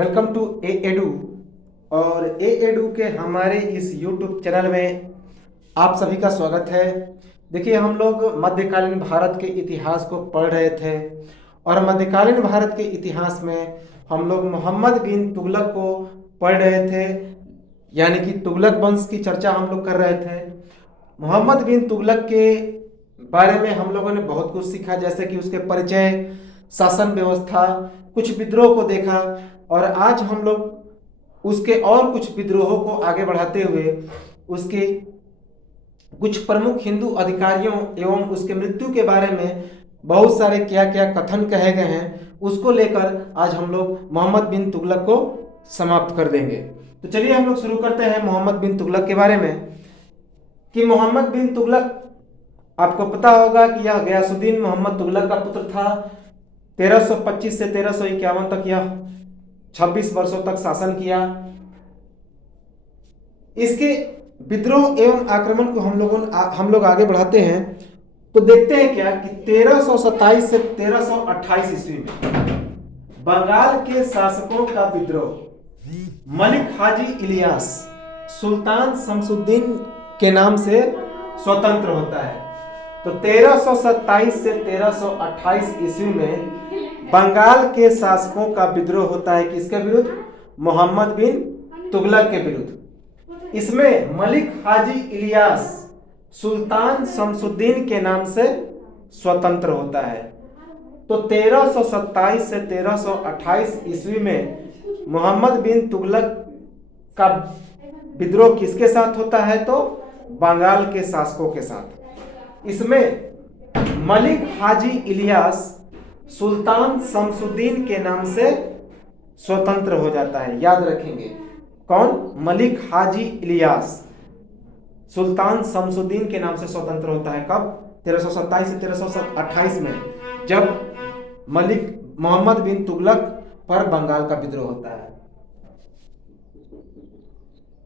Welcome to A edu. और ए edu के हमारे इस यूट्यूब चैनल में आप सभी का स्वागत है। देखिए, हम लोग मध्यकालीन भारत के इतिहास को पढ़ रहे थे और मध्यकालीन भारत के इतिहास में हम लोग मोहम्मद बिन तुगलक को पढ़ रहे थे, यानी कि तुगलक वंश की चर्चा हम लोग कर रहे थे। मोहम्मद बिन तुगलक के बारे में हम लोगों ने बहुत कुछ सीखा, जैसे कि उसके परिचय, शासन व्यवस्था, कुछ विद्रोह को देखा। और आज हम लोग उसके और कुछ विद्रोहों को आगे बढ़ाते हुए उसके कुछ प्रमुख हिंदू अधिकारियों एवं उसके मृत्यु के बारे में बहुत सारे क्या क्या कथन कहे गए हैं, उसको लेकर आज हम लोग मोहम्मद बिन तुगलक को समाप्त कर देंगे। तो चलिए हम लोग शुरू करते हैं मोहम्मद बिन तुगलक के बारे में। कि मोहम्मद बिन तुगलक, आपको पता होगा कि यह गयासुद्दीन मोहम्मद तुगलक का पुत्र था। 1325 से 1351 तक यह 26 वर्षों तक शासन किया। इसके विद्रोह एवं आक्रमण को हम लोग आगे बढ़ाते हैं तो देखते हैं क्या कि 1327 से 1328 ईस्वी में बंगाल के शासकों का विद्रोह मलिक हाजी इलियास सुल्तान शमसुद्दीन के नाम से स्वतंत्र होता है। तो 1327 से 1328 ईस्वी में बंगाल के शासकों का विद्रोह होता है। किसके विरुद्ध? मोहम्मद बिन तुगलक के विरुद्ध। इसमें मलिक हाजी इलियास सुल्तान शमसुद्दीन के नाम से स्वतंत्र होता है। तो 1327 से 1328 ईस्वी में मोहम्मद बिन तुगलक का विद्रोह किसके साथ होता है? तो बंगाल के शासकों के साथ। इसमें मलिक हाजी इलियास सुल्तान शमसुद्दीन के नाम से स्वतंत्र हो जाता है। याद रखेंगे, कौन? मलिक हाजी इलियास सुल्तान शमसुद्दीन के नाम से स्वतंत्र होता है। कब? 1327 से 1328 में, जब मलिक मोहम्मद बिन तुगलक पर बंगाल का विद्रोह होता है।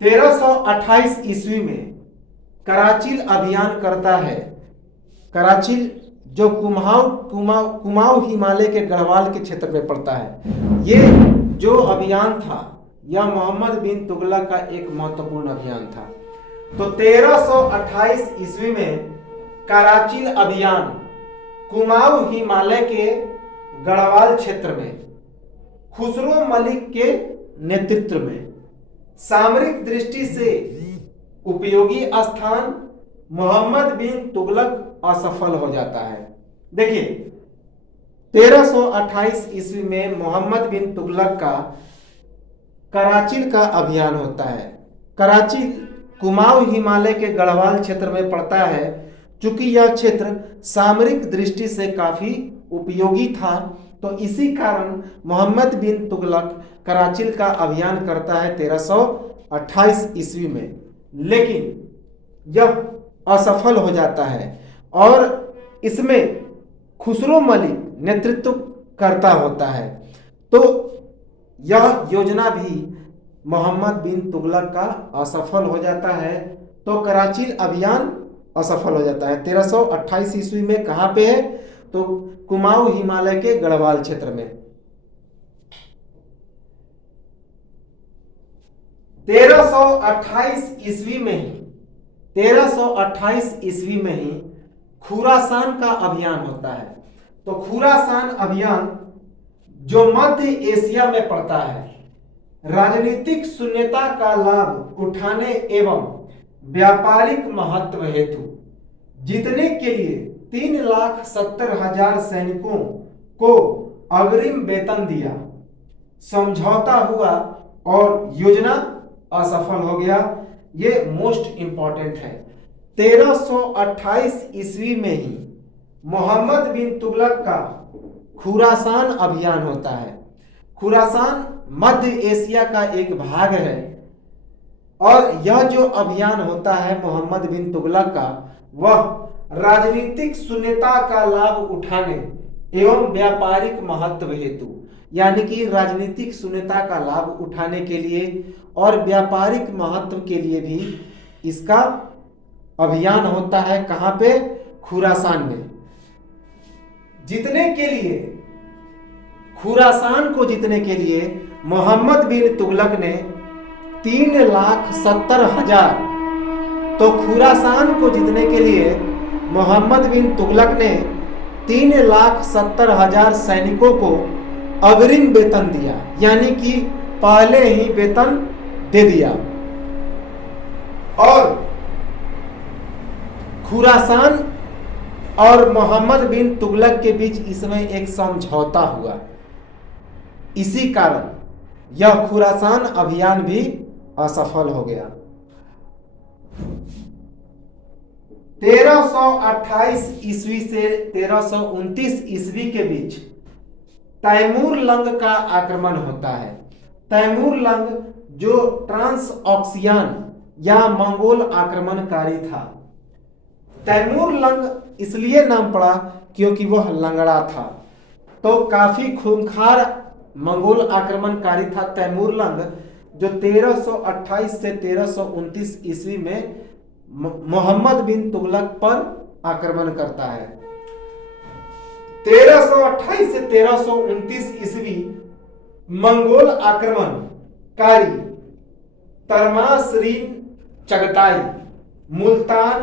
1328 ईस्वी में कराचिल अभियान करता है। कराचिल जो कुमाऊं हिमालय के गढ़वाल के क्षेत्र में पड़ता है। ये जो अभियान था यह मोहम्मद बिन तुगलक का एक महत्वपूर्ण अभियान था। तो 1328 ईस्वी में कराचिल अभियान कुमाऊं हिमालय के गढ़वाल क्षेत्र में खुसरो मलिक के नेतृत्व में सामरिक दृष्टि से उपयोगी स्थान मोहम्मद बिन तुगलक असफल हो जाता है। देखिए, 1328 ईस्वी में मोहम्मद बिन तुगलक का कराचिल का अभियान होता है। कराचिल कुमाऊं हिमालय के गढ़वाल क्षेत्र में पड़ता है। चूंकि यह क्षेत्र सामरिक दृष्टि से काफी उपयोगी था, तो इसी कारण मोहम्मद बिन तुगलक कराचिल का अभियान करता है 1328 ईस्वी में। लेकिन यह असफल हो जाता है और इसमें खुसरो मलिक नेतृत्व करता होता है। तो यह योजना भी मोहम्मद बिन तुगलक का असफल हो जाता है। तो कराचिल अभियान असफल हो जाता है। 1328 ईस्वी में कहां पे है? तो कुमाऊं हिमालय के गढ़वाल क्षेत्र में। 1328 ईस्वी में ही खुरासान का अभियान होता है। तो खुरासान अभियान जो मध्य एशिया में पड़ता है, राजनीतिक शून्यता का लाभ उठाने एवं व्यापारिक महत्व हेतु जीतने के लिए 3,70,000 सैनिकों को अग्रिम वेतन दिया। समझौता हुआ और योजना असफल हो गया। ये मोस्ट इंपॉर्टेंट है। 1328 ईस्वी में ही मोहम्मद बिन तुगलक का खुरासान अभियान होता है। खुरासान मध्य एशिया का एक भाग है और यह जो अभियान होता है मोहम्मद बिन तुगलक का, वह राजनीतिक शून्यता का लाभ उठाने एवं व्यापारिक महत्व हेतु, यानी कि राजनीतिक शून्यता का लाभ उठाने के लिए और व्यापारिक महत्व के लिए भी इसका अभियान होता है। कहां पे? खुरासान में। जीतने के लिए, खुरासान को जीतने के लिए मोहम्मद बिन तुगलक ने 3,70,000, तो खुरासान को जीतने के लिए मोहम्मद बिन तुगलक ने 3,70,000 सैनिकों को अग्रिम वेतन दिया, यानी कि पहले ही वेतन दे दिया। और खुरासान और मोहम्मद बिन तुगलक के बीच इसमें एक समझौता हुआ। इसी कारण यह खुरासान अभियान भी असफल हो गया। 1328 ईस्वी से 1329 ईस्वी के बीच तैमूर लंग का आक्रमण होता है। तैमूर लंग जो ट्रांस ऑक्सियन या मंगोल आक्रमणकारी था। तैमूर लंग इसलिए नाम पड़ा क्योंकि वह लंगड़ा था, तो काफी खूंखार मंगोल आक्रमणकारी था तैमूर लंग, जो 1328 से 1329 ईस्वी में मोहम्मद बिन तुगलक पर आक्रमण करता है। 1328 से 1329 ईस्वी मंगोल आक्रमणकारी तरमासरीन चगताई मुल्तान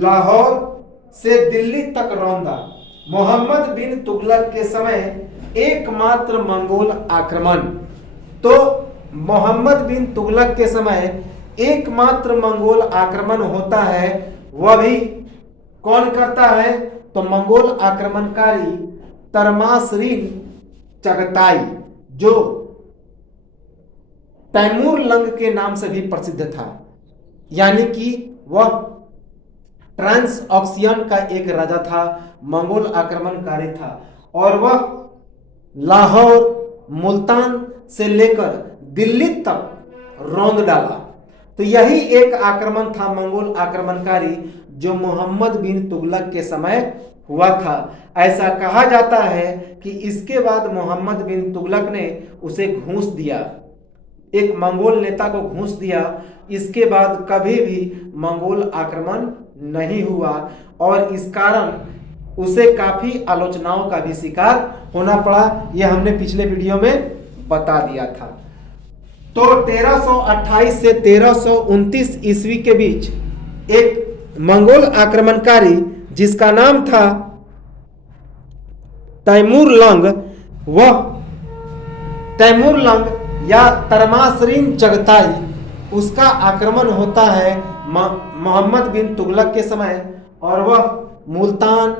लाहौर से दिल्ली तक रौंदा। मोहम्मद बिन तुगलक के समय एकमात्र मंगोल आक्रमण, तो मोहम्मद बिन तुगलक के समय एकमात्र मंगोल आक्रमण होता है। वह भी कौन करता है? तो मंगोल आक्रमणकारी तरमासरीन चगताई, जो तैमूर लंग के नाम से भी प्रसिद्ध था, यानी कि वह ट्रांस ऑक्सियन का एक राजा था, मंगोल आक्रमणकारी था, और वह लाहौर मुल्तान से लेकर दिल्ली तक रौंद डाला। तो यही एक आक्रमण था मंगोल आक्रमणकारी जो मोहम्मद बिन तुगलक के समय हुआ था। ऐसा कहा जाता है कि इसके बाद मोहम्मद बिन तुगलक ने उसे घूंस दिया, एक मंगोल नेता को घूंस दिया। इसके बाद कभी भी मंगोल आक्रमण नहीं हुआ और इस कारण उसे काफी आलोचनाओं का भी शिकार होना पड़ा। यह हमने पिछले वीडियो में बता दिया था। तो 1328 से 1329 ईस्वी के बीच एक मंगोल आक्रमणकारी जिसका नाम था तैमूर लंग, वह तैमूर लंग या तरमासरीन चगताई, उसका आक्रमण होता है मोहम्मद बिन तुगलक के समय, और वह मुल्तान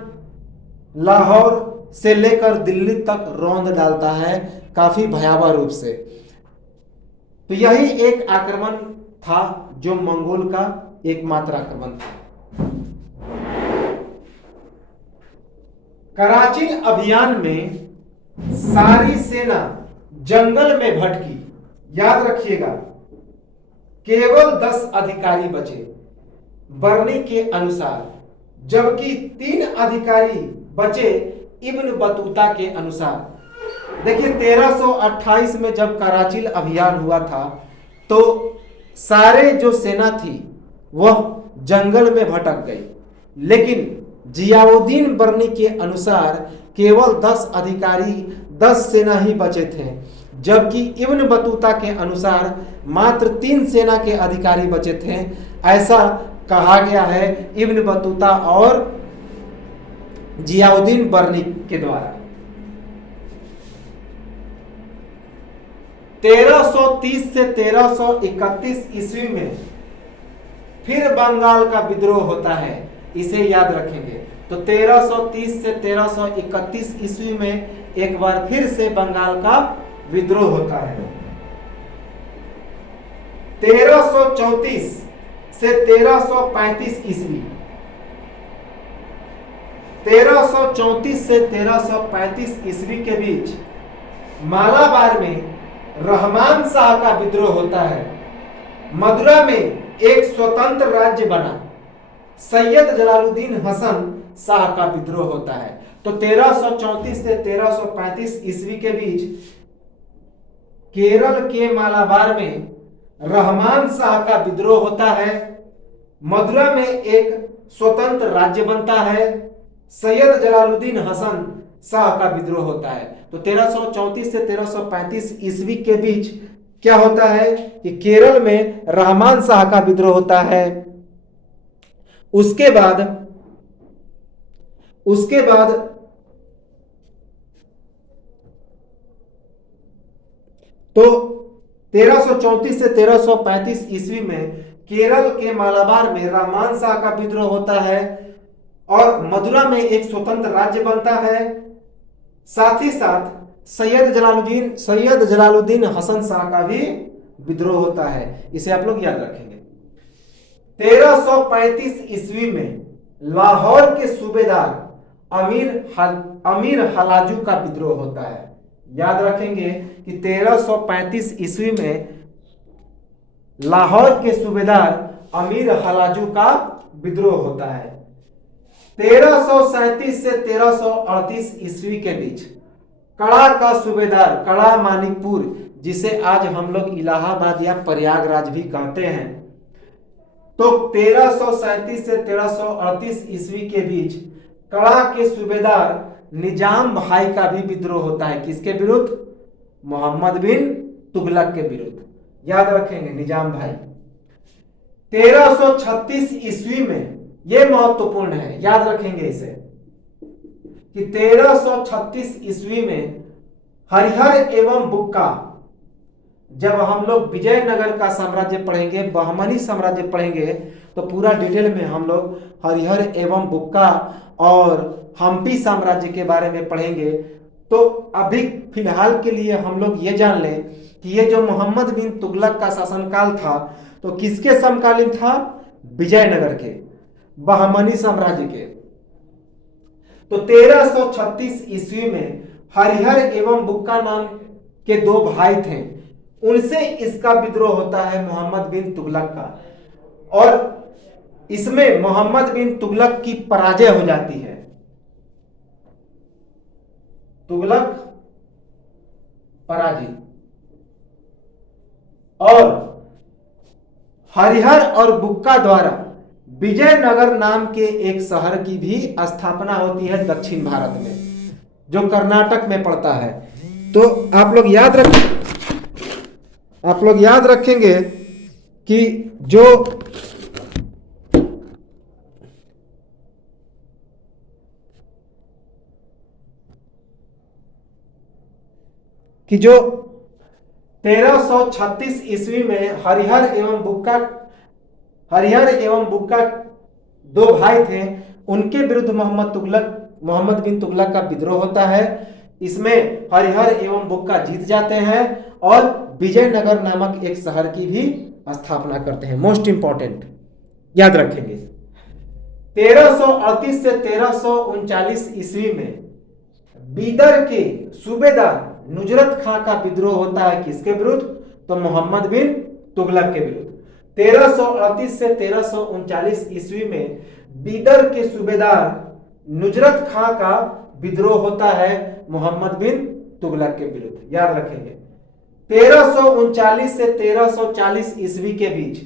लाहौर से लेकर दिल्ली तक रौंद डालता है काफी भयावह रूप से। तो यही एक आक्रमण था जो मंगोल का एकमात्र आक्रमण था। कराचिल अभियान में सारी सेना जंगल में भटकी। याद रखिएगा, केवल 10 अधिकारी बचे बरनी के अनुसार, जबकि 3 अधिकारी बचे इब्न बतूता के अनुसार। देखिए 1328 में जब कराचिल अभियान हुआ था तो सारे जो सेना थी वह जंगल में भटक गई, लेकिन जियाउद्दीन बरनी के अनुसार केवल 10 अधिकारी 10 सेना ही बचे थे, जबकि इब्न बतूता के अनुसार मात्र 3 सेना के अधिकारी बचे थे। ऐसा कहा गया है इब्न बतूता और जियाउद्दीन बरनी के द्वारा। 1330 से 1331 ईस्वी में फिर बंगाल का विद्रोह होता है, इसे याद रखेंगे। तो 1330 से 1331 ईस्वी में एक बार फिर से बंगाल का विद्रोह होता है। 1334 से 1335 ईस्वी, 1334 से 1335 ईस्वी के बीच मालाबार में रहमान शाह का विद्रोह होता है। मदुरा में एक स्वतंत्र राज्य बना, सैयद जलालुद्दीन हसन शाह का विद्रोह होता है। तो 1334 से 1335 ईस्वी के बीच केरल के मालाबार में रहमान शाह का विद्रोह होता है। मदुरा में एक स्वतंत्र राज्य बनता है, सैयद जलालुद्दीन हसन शाह का विद्रोह होता है। तो 1334 से 1335 ईस्वी के बीच क्या होता है कि केरल में रहमान शाह का विद्रोह होता है। उसके बाद तो 1334 से 1335 ईस्वी में केरल के मालाबार में रहमान शाह का विद्रोह होता है और मदुरा में एक स्वतंत्र राज्य बनता है। साथ ही साथ सैयद जलालुद्दीन हसन शाह का भी विद्रोह होता है। इसे आप लोग याद रखेंगे। 1335 ईस्वी में लाहौर के सूबेदार अमीर हलाजू का विद्रोह होता है। याद रखेंगे कि 1335 ईस्वी में लाहौर के सूबेदार अमीर हलाजू का विद्रोह होता है। 1337 से 1338 ईस्वी के बीच कड़ा का सूबेदार कड़ा मानिकपुर, जिसे आज हम लोग इलाहाबाद या प्रयागराज भी कहते हैं, तो 1337 से 1338 ईस्वी के बीच कड़ा के सूबेदार निजाम भाई का भी विद्रोह होता है। किसके विरुद्ध? मोहम्मद बिन तुगलक के विरुद्ध। याद रखेंगे निजाम भाई। 1336 ईस्वी में, यह महत्वपूर्ण है, याद रखेंगे इसे, कि 1336 ईस्वी में हरिहर एवं बुक्का, जब हम लोग विजयनगर का साम्राज्य पढ़ेंगे, बहमनी साम्राज्य पढ़ेंगे, तो पूरा डिटेल में हम लोग हरिहर एवं बुक्का और हम्पी साम्राज्य के बारे में पढ़ेंगे। तो अभी फिलहाल के लिए हम लोग ये जान लें कि ये जो मोहम्मद बिन तुगलक का शासनकाल था, तो किसके समकालीन था? विजयनगर के, बहमनी साम्राज्य के। तो 1336 ईस्वी में हरिहर एवं बुक्का नाम के दो भाई थे, उनसे इसका विद्रोह होता है मोहम्मद बिन तुगलक का, और इसमें मोहम्मद बिन तुगलक की पराजय हो जाती है। तुगलक पराजित, और हरिहर और बुक्का द्वारा विजयनगर नाम के एक शहर की भी स्थापना होती है दक्षिण भारत में, जो कर्नाटक में पड़ता है। तो आप लोग याद रखेंगे कि जो 1336 ईस्वी में हरिहर एवं बुक्का दो भाई थे, उनके विरुद्ध मोहम्मद बिन तुगलक का विद्रोह होता है। इसमें हरिहर एवं बुक्का जीत जाते हैं और विजयनगर नामक एक शहर की भी स्थापना करते हैं। मोस्ट इंपॉर्टेंट, याद रखेंगे। 1338 से 1339 ईस्वी में बीदर के सूबेदार नुजरत खां का विद्रोह होता है। किसके विरुद्ध? तो मोहम्मद बिन तुगलक के विरुद्ध। 1338 से 1339 ईस्वी में बीदर के सूबेदार नुजरत खां का विद्रोह होता है मोहम्मद बिन तुगलक के विरुद्ध। याद रखेंगे। 1339 से 1340 ईस्वी के बीच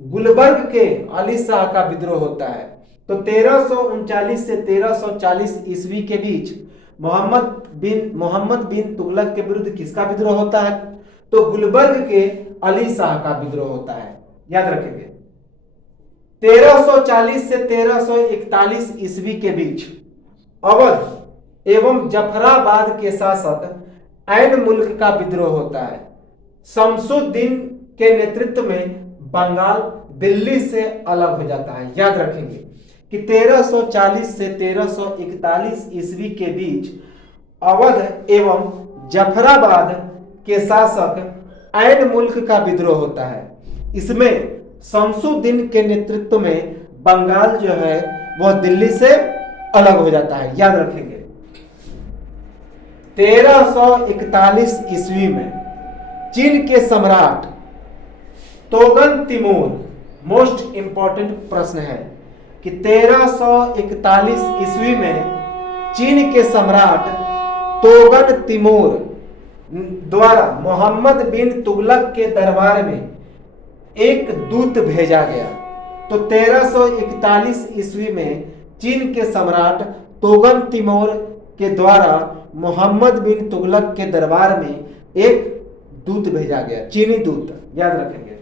गुलबर्ग के अली शाह का विद्रोह होता है। तो 1339 से 1340 ईस्वी के बीच मोहम्मद बिन तुगलक के विरुद्ध किसका विद्रोह होता है? तो गुलबर्ग के अली शाह का विद्रोह होता है। याद रखेंगे। 1340 से 1341 ईस्वी के बीच अवध एवं जफराबाद के शासक ऐन मुल्क का विद्रोह होता है। शमसुद्दीन के नेतृत्व में बंगाल दिल्ली से अलग हो जाता है। याद रखेंगे कि 1340 से 1341 ईस्वी के बीच अवध एवं जफराबाद के शासक ऐन मुल्क का विद्रोह होता है। इसमें शमसुद्दीन के नेतृत्व में बंगाल जो है वह दिल्ली से अलग हो जाता है। याद रखेंगे। 1341 ईस्वी में चीन के सम्राट तोगन तिमूर, मोस्ट इंपॉर्टेंट प्रश्न है कि 1341 ईस्वी में चीन के सम्राट तोगन तिमूर द्वारा मोहम्मद बिन तुगलक के दरबार में एक दूत भेजा गया। तो 1341 ईस्वी में चीन के सम्राट तोगन तिमूर के द्वारा मोहम्मद बिन तुगलक के दरबार में एक दूत भेजा गया, चीनी दूत, याद रखेंगे।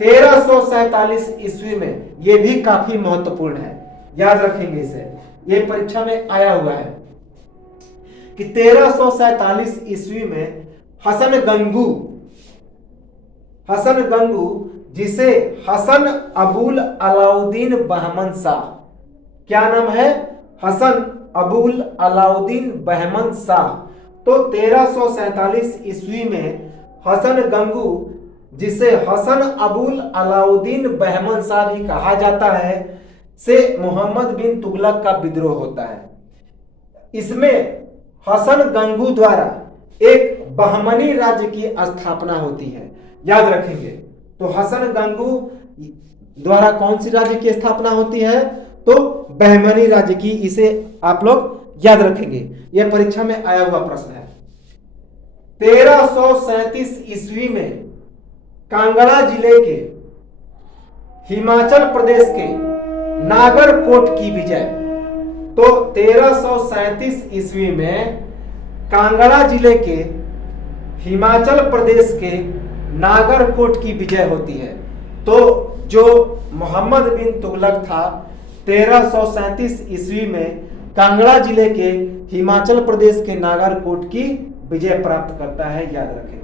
1347 ईस्वी में, यह भी काफी महत्वपूर्ण है, याद रखेंगे इसे, यह परीक्षा में आया हुआ है कि 1347 ईस्वी में हसन गंगू जिसे हसन अबुल अलाउद्दीन बहमन शाह, क्या नाम है, हसन अबुल अलाउद्दीन बहमन शाह। तो 1347 ईस्वी में हसन गंगू जिसे हसन अबुल अलाउद्दीन बहमन शाह भी कहा जाता है से मोहम्मद बिन तुगलक का विद्रोह होता है। इसमें हसन गंगू द्वारा एक बहमनी राज्य की स्थापना होती है, याद रखेंगे। तो हसन गंगू द्वारा कौन सी राज्य की स्थापना होती है, तो बहमनी राज्य की, इसे आप लोग याद रखेंगे, यह परीक्षा में आया हुआ प्रश्न है। 1337 ईस्वी में कांगड़ा जिले के हिमाचल प्रदेश के नागरकोट की विजय, तो 1337 ईस्वी में कांगड़ा जिले के हिमाचल प्रदेश के नागरकोट की विजय होती है। तो जो मोहम्मद बिन तुगलक था 1337 ईस्वी में कांगड़ा जिले के हिमाचल प्रदेश के नागरकोट की विजय प्राप्त करता है, याद रखेंगे।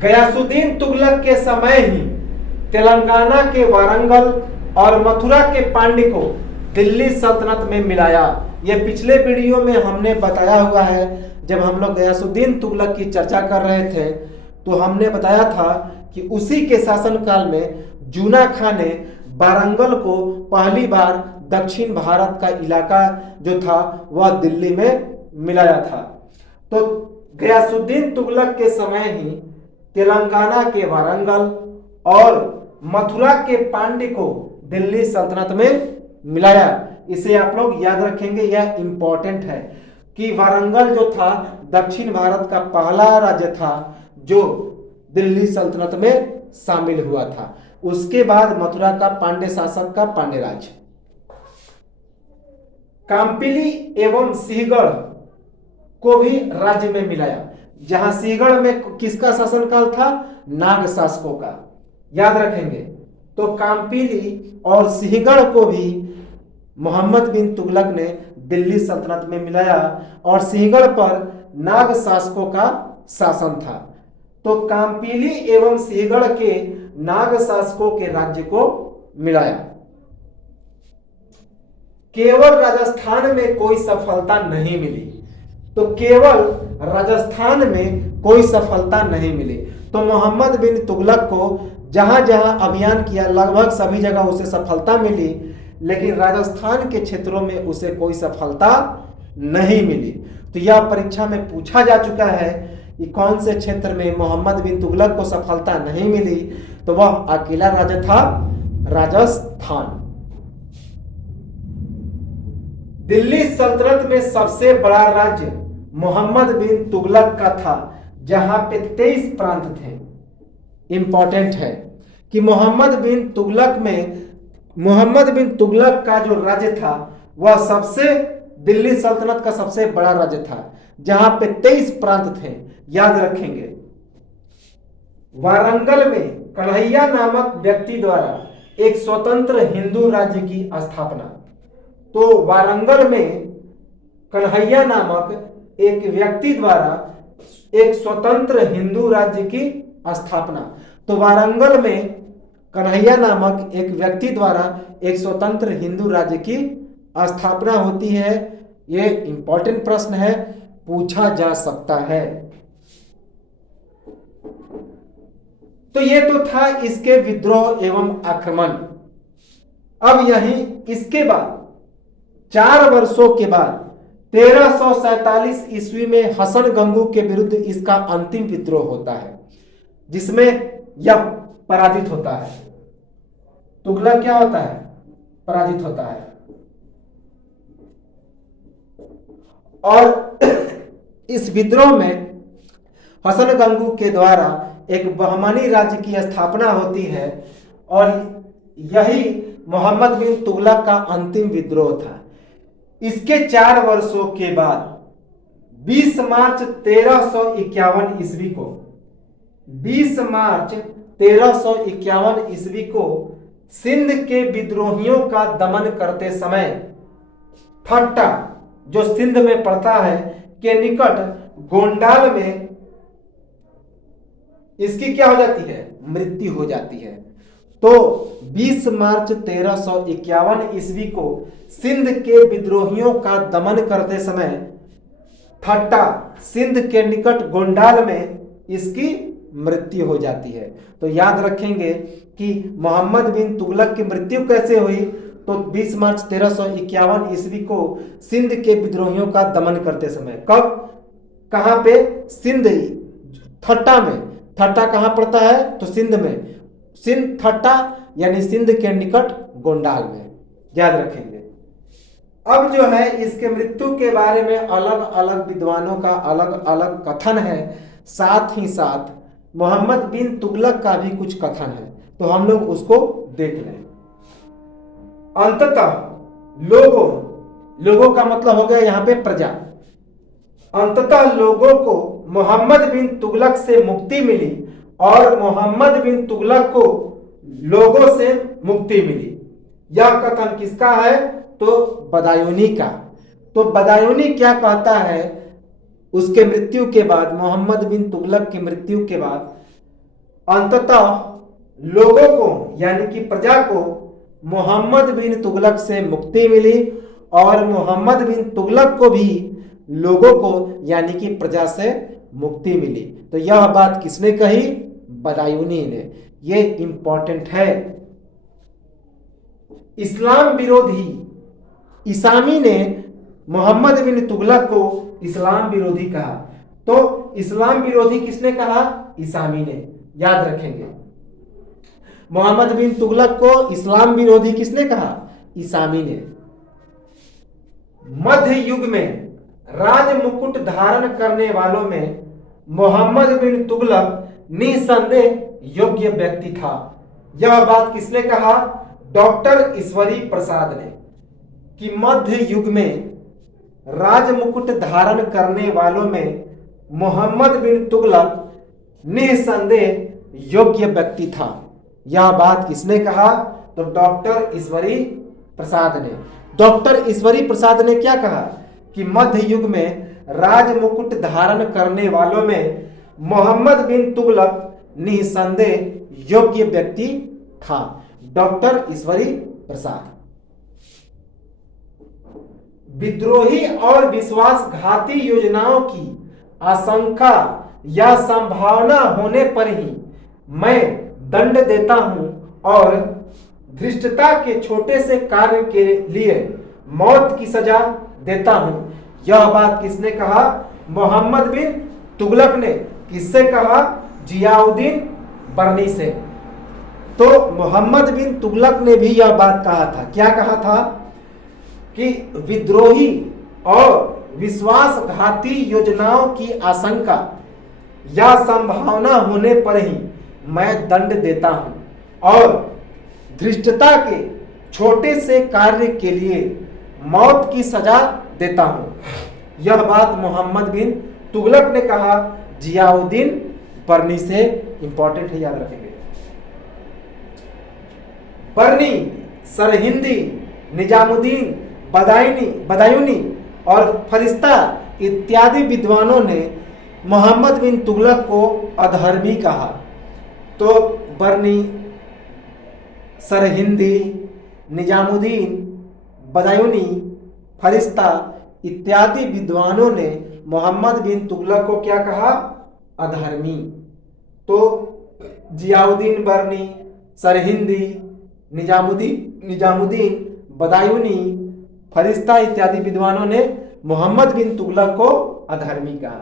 गयासुद्दीन तुगलक के समय ही तेलंगाना के वारंगल और मथुरा के पांड्य को दिल्ली सल्तनत में मिलाया। यह पिछले वीडियो में हमने बताया हुआ है, जब हम लोग गयासुद्दीन तुगलक की चर्चा कर रहे थे तो हमने बताया था कि उसी के शासनकाल में जूना खां ने वारंगल को पहली बार दक्षिण भारत का इलाका जो था वह दिल्ली में मिलाया था। तो गयासुद्दीन तुगलक के समय ही तेलंगाना के वारंगल और मथुरा के पांड्य को दिल्ली सल्तनत में मिलाया। इसे आप लोग याद रखेंगे, यह इंपॉर्टेंट है कि वारंगल जो था दक्षिण भारत का पहला राज्य था जो दिल्ली सल्तनत में शामिल हुआ था। उसके बाद मथुरा का पांड्य शासक का पांड्य राज्य। काम्पिली एवं सिंहगढ़ को भी राज्य में मिलाया, जहां सिंहगढ़ में किसका शासनकाल था, नाग शासकों का, याद रखेंगे। तो काम्पिली और सिंहगढ़ को भी मोहम्मद बिन तुगलक ने दिल्ली सल्तनत में मिलाया और सिंहगढ़ पर नाग शासकों का शासन था। तो काम्पिली एवं सिंहगढ़ के नाग शासकों के राज्य को मिलाया। केवल राजस्थान में कोई सफलता नहीं मिली, तो केवल राजस्थान में कोई सफलता नहीं मिली। तो मोहम्मद बिन तुगलक को जहां जहां अभियान किया लगभग सभी जगह उसे सफलता मिली, लेकिन राजस्थान के क्षेत्रों में उसे कोई सफलता नहीं मिली। तो यह परीक्षा में पूछा जा चुका है कि कौन से क्षेत्र में मोहम्मद बिन तुगलक को सफलता नहीं मिली, तो वह अकेला राज्य था राजस्थान। दिल्ली सल्तनत में सबसे बड़ा राज्य मोहम्मद बिन तुगलक का था, जहां पे 23 प्रांत थे। इंपॉर्टेंट है कि मोहम्मद बिन तुगलक का जो राज्य था वह सबसे दिल्ली सल्तनत का सबसे बड़ा राज्य था, जहां पे 23 प्रांत थे, याद रखेंगे। वारंगल में कन्हैया नामक व्यक्ति द्वारा एक स्वतंत्र हिंदू राज्य की स्थापना। तो वारंगल में कन्हैया नामक एक व्यक्ति द्वारा एक स्वतंत्र हिंदू राज्य की स्थापना। तो वारंगल में कन्हैया नामक एक व्यक्ति द्वारा एक स्वतंत्र हिंदू राज्य की स्थापना होती है। यह इंपॉर्टेंट प्रश्न है, पूछा जा सकता है। तो ये तो था इसके विद्रोह एवं आक्रमण। अब यही इसके बाद 4 वर्षों के बाद 1347 ईस्वी में हसन गंगू के विरुद्ध इसका अंतिम विद्रोह होता है, जिसमें यह पराजित होता है। तुगलक क्या होता है, पराजित होता है। और इस विद्रोह में हसन गंगू के द्वारा एक बहमनी राज्य की स्थापना होती है और यही मोहम्मद बिन तुगलक का अंतिम विद्रोह था। इसके 4 वर्षों के बाद 20 मार्च 1351 ईस्वी को 20 मार्च 1351 ईस्वी को सिंध के विद्रोहियों का दमन करते समय ठट्टा, जो सिंध में पड़ता है, के निकट गोंडाल में इसकी क्या हो जाती है? मृत्यु हो जाती है। तो 20 मार्च 1351 ईस्वी को सिंध के विद्रोहियों का दमन करते समय ठट्टा, सिंध के निकट गोंडाल में इसकी मृत्यु हो जाती है। तो याद रखेंगे कि मोहम्मद बिन तुगलक की मृत्यु कैसे हुई? तो 20 मार्च 1351 ईस्वी को सिंध के विद्रोहियों का दमन करते समय। कब? कहां पे? सिंध, ठट्टा में। ठट्टा कहां पड़ता है? तो सिंध में। सिंध, ठट्टा यानी सिंध के निकट गोंडाल में, याद रखेंगे। अब जो है इसके मृत्यु के बारे में अलग अलग विद्वानों का अलग अलग कथन है, साथ ही साथ मोहम्मद बिन तुगलक का भी कुछ कथन है, तो हम लोग उसको देख लें। अंततः लोगों का मतलब हो गया यहां पे प्रजा। अंततः लोगों को मोहम्मद बिन तुगलक से मुक्ति मिली और मोहम्मद बिन तुगलक को लोगों से मुक्ति मिली। यह कथन किसका है? तो बदायूनी का। तो बदायूनी क्या कहता है? उसके मृत्यु के बाद, मोहम्मद बिन तुगलक की मृत्यु के बाद अंततः लोगों को यानी कि प्रजा को मोहम्मद बिन तुगलक से मुक्ति मिली और मोहम्मद बिन तुगलक को भी लोगों को यानी कि प्रजा से मुक्ति मिली। तो यह बात किसने कही? बदायूनी ने। ये इंपॉर्टेंट है। इस्लाम विरोधी इसामी ने मोहम्मद बिन तुगलक को इस्लाम विरोधी कहा। तो इस्लाम विरोधी किसने कहा? इसामी ने, याद रखेंगे। मोहम्मद बिन तुगलक को इस्लाम विरोधी किसने कहा? इसामी ने। मध्य युग में राज मुकुट धारण करने वालों में मोहम्मद बिन तुगलक निसंदेह योग्य व्यक्ति था। यह बात किसने कहा? डॉक्टर ईश्वरी प्रसाद ने, कि मध्य युग में राज मुकुट धारण करने वालों में मोहम्मद बिन तुगलक निसंदेह योग्य व्यक्ति था। यह बात किसने कहा? तो डॉक्टर ईश्वरी प्रसाद ने। डॉक्टर ईश्वरी प्रसाद ने क्या कहा? कि मध्य युग में राज मुकुट धारण करने वालों में मोहम्मद बिन तुगलक निसंदेह योग्य व्यक्ति था। डॉक्टर ईश्वरी प्रसाद। विद्रोही और विश्वासघाती योजनाओं की आशंका या संभावना होने पर ही मैं दंड देता हूं और धृष्टता के छोटे से कार्य के लिए मौत की सजा देता हूं। यह बात किसने कहा? मोहम्मद बिन तुगलक ने। किससे कहा? जियाउद्दीन बर्नी से। तो मोहम्मद बिन तुगलक ने भी यह बात कहा था। क्या कहा था? कि विद्रोही और विश्वासघाती योजनाओं की आशंका या संभावना होने पर ही मैं दंड देता हूं और धृष्टता के छोटे से कार्य के लिए मौत की सजा देता हूं। यह बात मोहम्मद बिन तुगलक ने कहा, जियाउद्दीन बर्नी से। इंपॉर्टेंट है, याद रखेंगे। बर्नी, सरहिंदी, निजामुद्दीन, बदायूनी और फरिश्ता इत्यादि विद्वानों ने मोहम्मद बिन तुगलक को अधर्मी कहा। तो बर्नी, सरहिंदी, निजामुद्दीन, बदायूनी, फरिश्ता इत्यादि विद्वानों ने मोहम्मद बिन तुगलक को क्या कहा? अधर्मी। तो जियाउद्दीन बर्नी, सरहिंदी, निजामुद्दीन, बदायूनी, फरिश्ता इत्यादि विद्वानों ने मोहम्मद बिन तुगलक को अधर्मी कहा।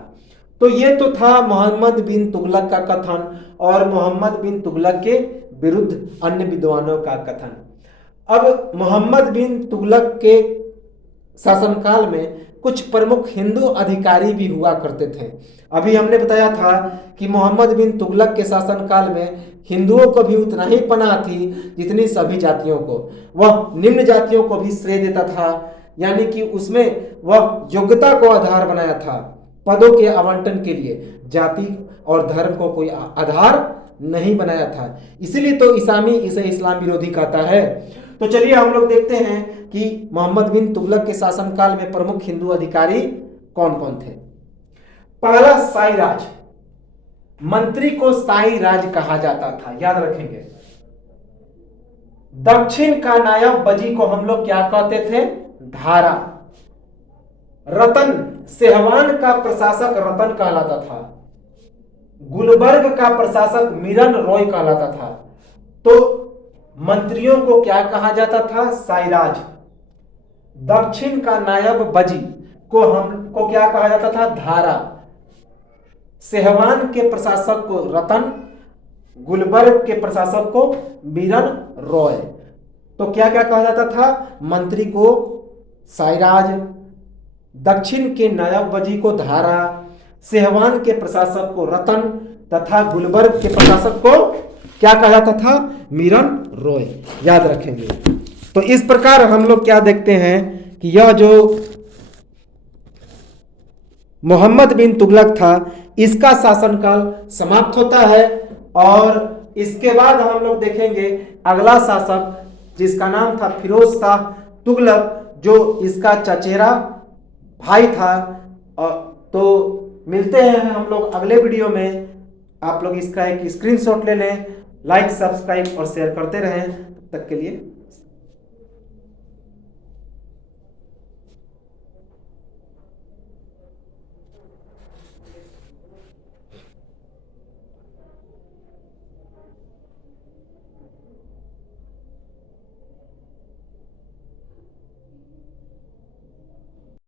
तो ये तो था मोहम्मद बिन तुगलक का कथन और मोहम्मद बिन तुगलक के विरुद्ध अन्य विद्वानों का कथन। अब मोहम्मद बिन तुगलक के शासनकाल में कुछ प्रमुख हिंदू अधिकारी भी हुआ करते थे। अभी हमने बताया था कि मोहम्मद बिन तुगलक के शासनकाल में हिंदुओं को भी उतना ही पनाह थी जितनी सभी जातियों को। वह निम्न जातियों को भी श्रेय देता था, यानी कि उसमें वह योग्यता को आधार बनाया था पदों के आवंटन के लिए, जाति और धर्म को कोई आधार नहीं बनाया था। इसीलिए तो इसामी इसे इस्लाम विरोधी कहता है। तो चलिए हम लोग देखते हैं कि मोहम्मद बिन तुगलक के शासनकाल में प्रमुख हिंदू अधिकारी कौन कौन थे। पहला शाही राज, मंत्री को शाही राज कहा जाता था, याद रखेंगे। दक्षिण का नायब बजी को हम लोग क्या कहते थे, धारा। रतन, सेहवान का प्रशासक रतन कहलाता था। गुलबर्ग का प्रशासक मिरन रॉय कहलाता था। तो मंत्रियों को क्या कहा जाता था, शाहीराज। दक्षिण का नायब बजी को क्या कहा जाता था, धारा। सेहवान के प्रशासक को रतन, गुलबर्ग के प्रशासक को मिरन रॉय। तो क्या क्या कहा जाता था, मंत्री को शाहीराज, दक्षिण के नायब बजी को धारा, सेहवान के प्रशासक को रतन तथा गुलबर्ग के प्रशासक को क्या कहा जाता था, मिरन रॉय। याद रखेंगे। तो इस प्रकार हम लोग क्या देखते हैं कि यह जो मोहम्मद बिन तुगलक था, इसका शासनकाल समाप्त होता है। और इसके बाद हम लोग देखेंगे अगला शासक जिसका नाम था फिरोज शाह तुगलक, जो इसका चचेरा भाई था। तो मिलते हैं हम लोग अगले वीडियो में। आप लोग इसका एक स्क्रीनशॉट ले लें, लाइक सब्सक्राइब और शेयर करते रहें। तब तक के लिए